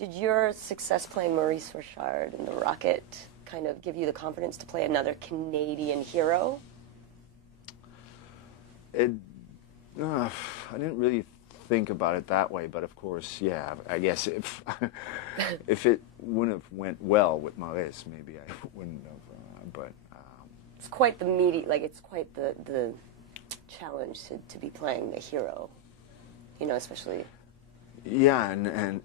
Did your success playing Maurice Richard in The Rocket kind of give you the confidence to play another Canadian hero? I didn't really think about it that way, but of course, yeah. I guess if if it wouldn't have went well with Maurice, maybe I wouldn't have. But it's quite the it's quite the challenge to be playing the hero, you know, especially. Yeah, and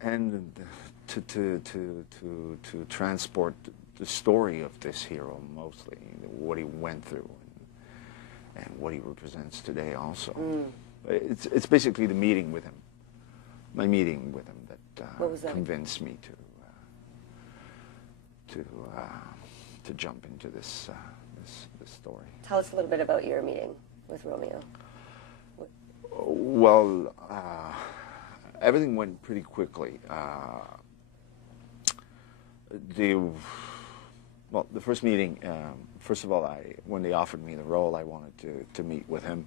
to transport the story of this hero, mostly what he went through and what he represents today also. It's basically the meeting with him, my meeting with him that convinced me to jump into this story. Tell us a little bit about your meeting with Romeo. Well, everything went pretty quickly. The first meeting, first of all, when they offered me the role, I wanted to meet with him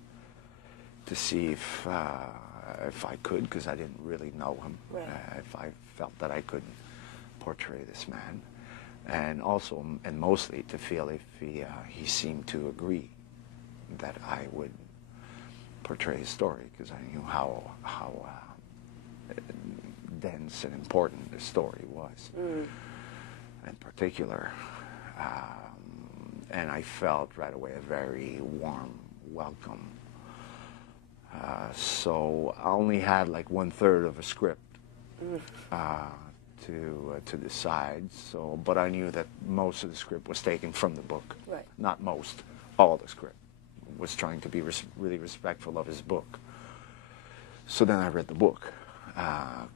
to see if I could, because I didn't really know him. Right. If I felt that I could portray this man, and also and mostly to feel if he seemed to agree that I would portray his story, because I knew how dense and important the story was, in particular. And I felt right away a very warm welcome. So I only had like 1/3 of a script to decide. So, but I knew that most of the script was taken from the book. Right. Not most, all the script was trying to be really respectful of his book. So then I read the book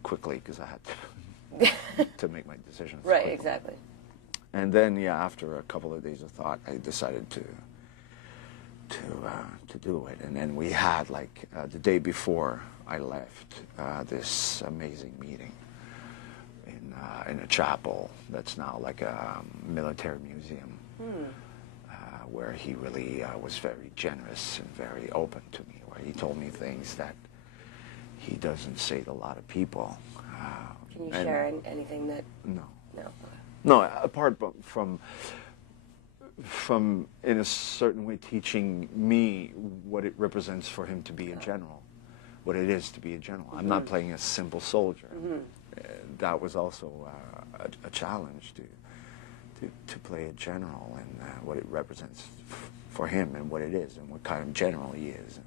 quickly, because I had to make my decisions. Right, quickly. exactly. And then, yeah, after a couple of days of thought, I decided to do it. And then we had, like, the day before I left, this amazing meeting in a chapel that's now like a military museum, where he really was very generous and very open to me, where he told me things that he doesn't say to a lot of people. Can you share anything that... No. No. No, apart from in a certain way teaching me what it represents for him to be a general, what it is to be a general. I'm not playing a simple soldier. That was also a challenge to play a general, and what it represents for him, and what it is, and what kind of general he is. And,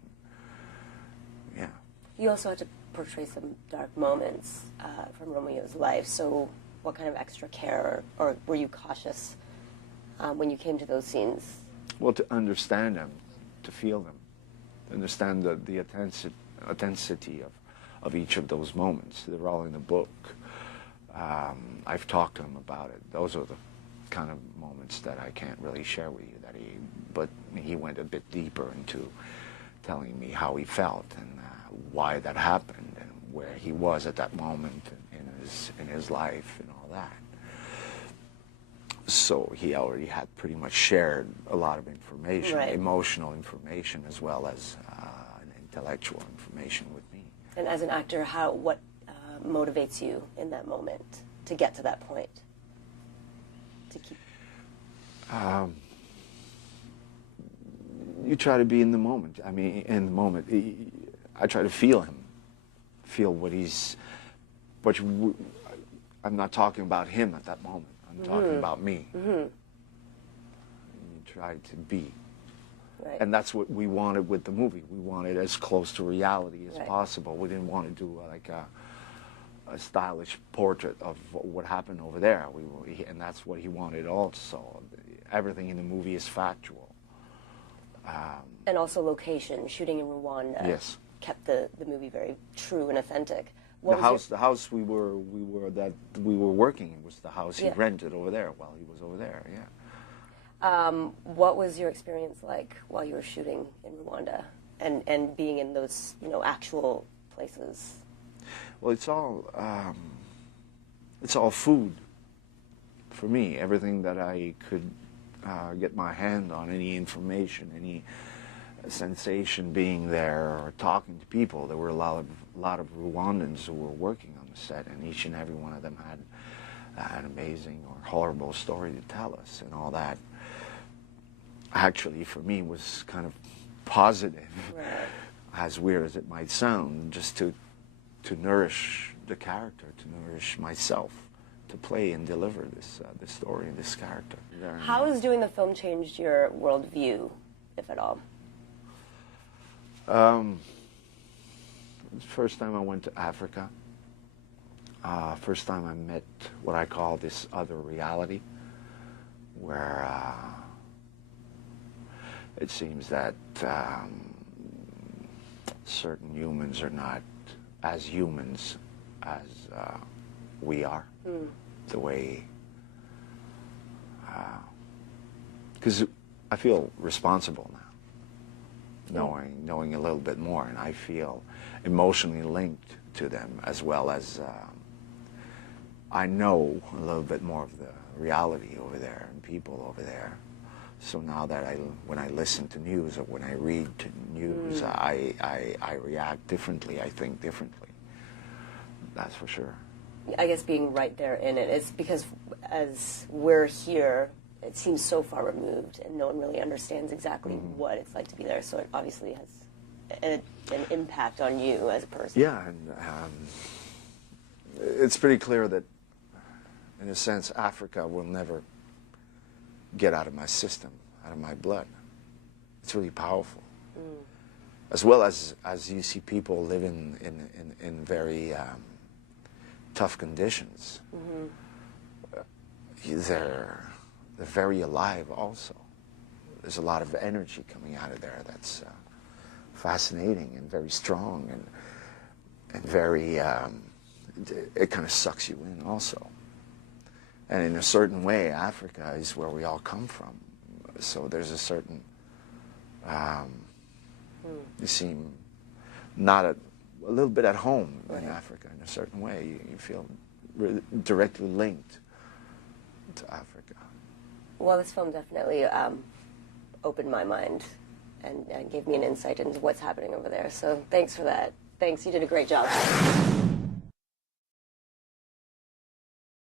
yeah. You also had to portray some dark moments from Romeo's life, so what kind of extra care, or were you cautious when you came to those scenes? Well, to understand them, to feel them, to understand the intensity of each of those moments. They're all in the book. I've talked to him about it. Those are the kind of moments that I can't really share with you. But he went a bit deeper into telling me how he felt and why that happened and where he was at that moment in his life and all that. So he already had pretty much shared a lot of information, right. Emotional information as well as intellectual information with me. And as an actor, what motivates you in that moment to get to that point? To keep. You try to be in the moment. I mean, in the moment, I try to feel him, feel what he's. I'm not talking about him at that moment. I'm talking about me. You try to be. Right. And that's what we wanted with the movie. We wanted as close to reality as right. possible. We didn't want to do like a stylish portrait of what happened over there. And that's what he wanted also. Everything in the movie is factual. And also location, shooting in Rwanda. Yes. Kept the movie very true and authentic. The house we were working in was the house he rented over there while he was over there. Yeah. What was your experience like while you were shooting in Rwanda and being in those actual places? Well, it's all food for me. Everything that I could get my hand on, any information, sensation being there or talking to people. There were a lot of Rwandans who were working on the set, and each and every one of them had an amazing or horrible story to tell us, and all that actually for me was kind of positive, right. as weird as it might sound, just to nourish the character, to nourish myself, to play and deliver this story and this character. How has doing the film changed your worldview, if at all? The first time I went to Africa, first time I met what I call this other reality, where it seems that certain humans are not as humans as we are, the way, because I feel responsible now. Knowing a little bit more, and I feel emotionally linked to them, as well as I know a little bit more of the reality over there and people over there. So now that when I listen to news or when I read news, I react differently. I think differently. That's for sure. I guess being right there in it, it's because as we're here, it seems so far removed, and no one really understands exactly what it's like to be there. So it obviously has an impact on you as a person. Yeah, and it's pretty clear that, in a sense, Africa will never get out of my system, out of my blood. It's really powerful. As well as you see people living in very tough conditions. They're very alive also. There's a lot of energy coming out of there that's fascinating and very strong and very, it kind of sucks you in also. And in a certain way, Africa is where we all come from. So there's a certain, you seem not a little bit at home in Africa in a certain way. You feel directly linked to Africa. Well, this film definitely opened my mind and gave me an insight into what's happening over there. So thanks for that. Thanks, you did a great job.